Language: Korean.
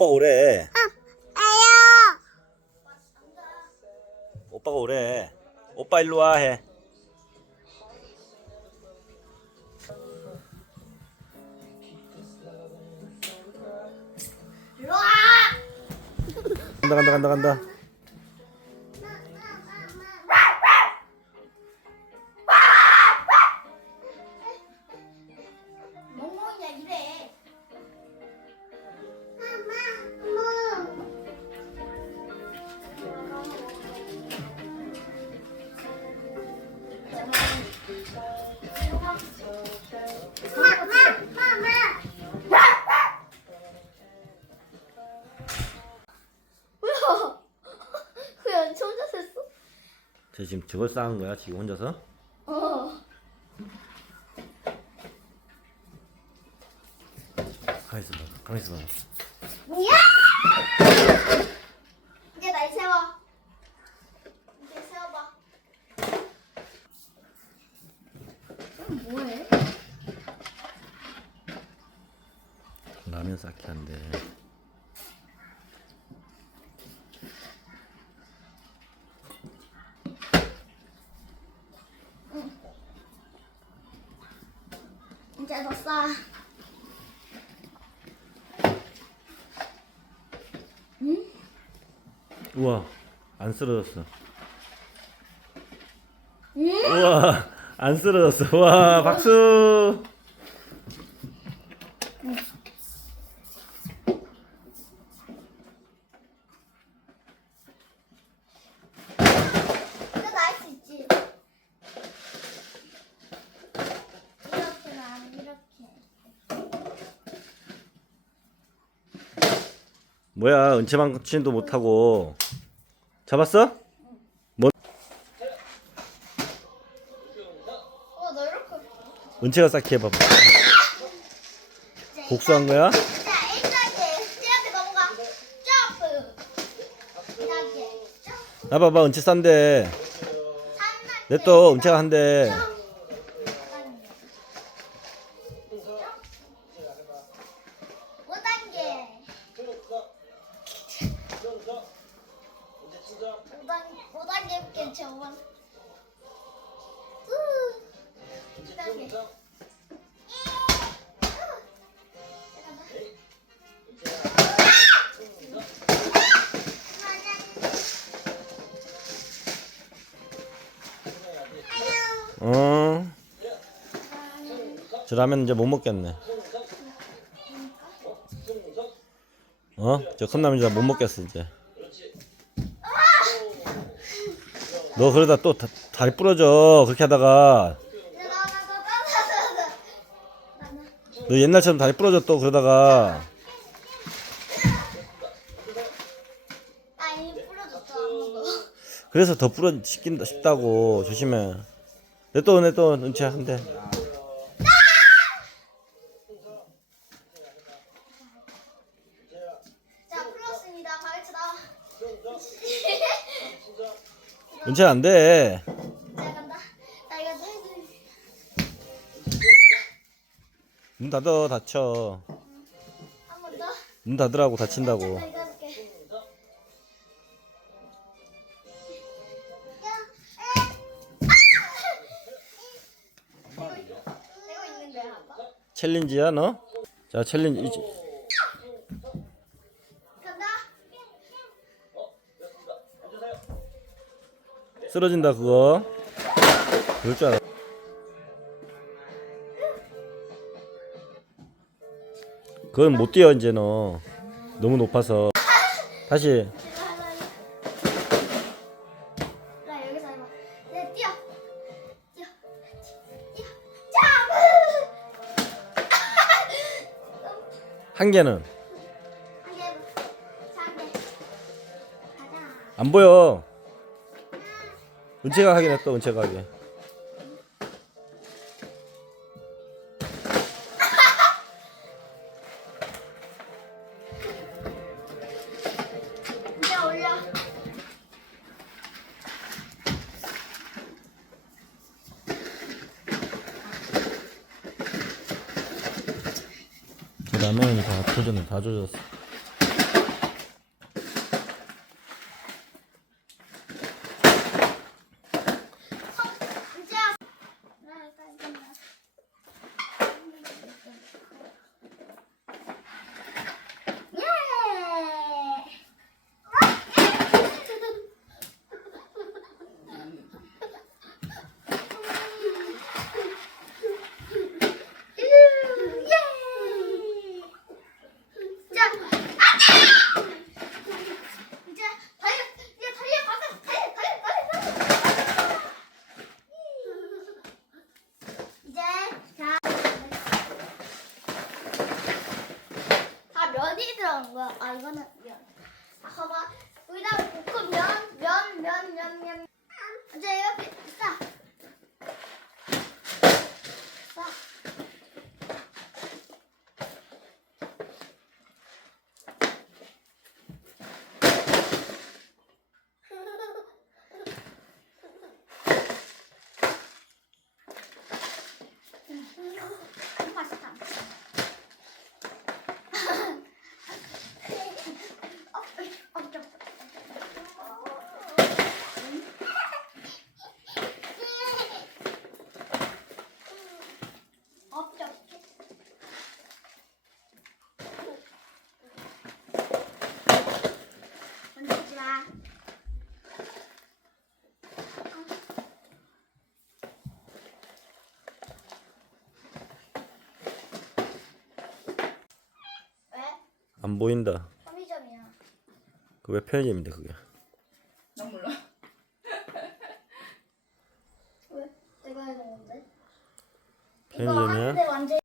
오빠 오래. 아요. 오빠가 오래. 오빠 일로 와 해. 와. 간다 간다 간다 간다. 저 지금 저걸 쌓은 거야 지금 혼자서? 어. 가만 있어봐. 가만 있어봐. 뭐야? 이제 날 세워. 이제 세워봐. 그럼 뭐해? 라면 쌓기 한대. 더 싸. 우와 안 쓰러졌어. 응? 우와 안 쓰러졌어. 와 박수. 이거 나할수 있지. 이렇게 나는 이렇게. 뭐야 은채만치도 못하고 잡았어? 이렇게. 은채가 쌓기 해봐봐. 복수한 거야? 자, 1단계. 이렇게 넘어가. 점프. 2단계. 점프. 나 봐봐 은채 싼데. 3단계. 내또 은채가 한대. 2단계. 어. 저 라면 이제 못 먹겠네. 어? 저 컵라면 이제 못 먹겠어 이제. 너 그러다 또 다, 다리 부러져 그렇게 하다가 너 옛날처럼 다리 부러져 또 그러다가 아, 이미 부러졌어, 아무도. 그래서 더 부러 시킨다 싶다고 조심해. 내 또 내또 은채 한대. 자, 풀었습니다. 가르쳐 나와. 은채 안 돼. 문 닫아 다쳐. 한 번 더. 문 닫으라고 다친다고. 이거 있는데, 아빠? 챌린지야 너? 자 챌린지 이제 간다. 쓰러진다 그거. 그럴 줄 알아. 그건 못 뛰어 이제 너. 너무 높아서. 다시. 나 여기서 해봐. 네, 뛰어. 뛰어. 뛰어. 점프! 한 개는. 가자. 안 보여. 은채가 하긴 했어 은채가 하게. 라면이 다 조졌네 다 조졌어. 아 이거는 면. 아 봐봐. 여기다 볶음 면, 면, 면, 면, 면. 이제 옆에 싸. 싸. 맛있다. 어, 어, 좀. 없죠. 건들지 마. 왜? 안 보인다. 편의점이야. 그 왜 편의점인데 그게? 난 몰라. 왜? 내가 해놓은 건데? 편의점이야? 완전